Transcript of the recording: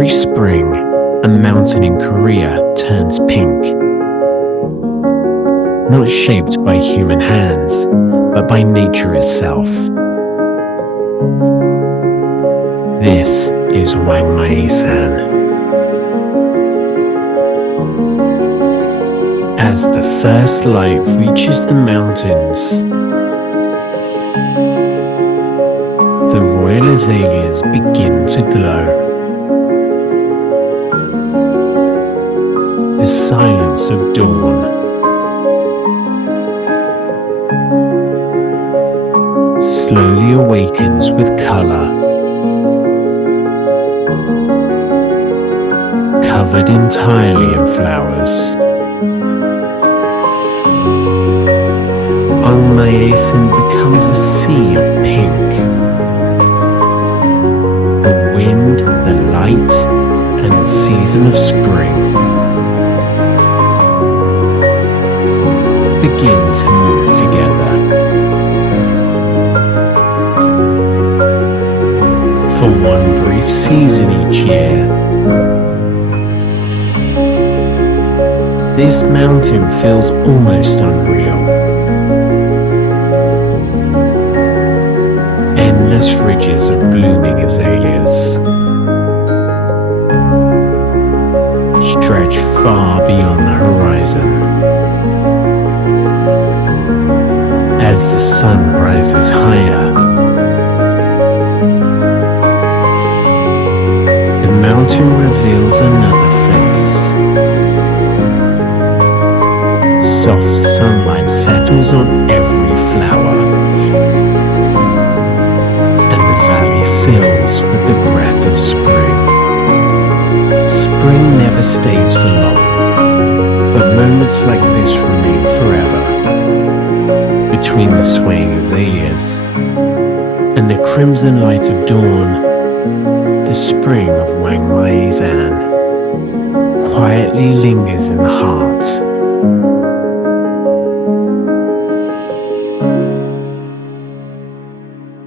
Every spring, a mountain in Korea turns pink. Not shaped by human hands, but by nature itself. This is Hwangmaesan. As the first light reaches the mountains, the royal azaleas begin to glow. The silence of dawn slowly awakens with color, covered entirely in flowers. Hwangmaesan becomes a sea of pink. The wind, the light, and the season of spring begin to move together. For one brief season each year, this mountain feels almost unreal. Endless ridges of blooming azaleas stretch far beyond the horizon. As the sun rises higher, the mountain reveals another face. Soft sunlight settles on every flower, and the valley fills with the breath of spring. Spring never stays for long, but moments like this remain forever. Between the swaying azaleas and the crimson light of dawn, the spring of Hwangmaesan quietly lingers in the heart.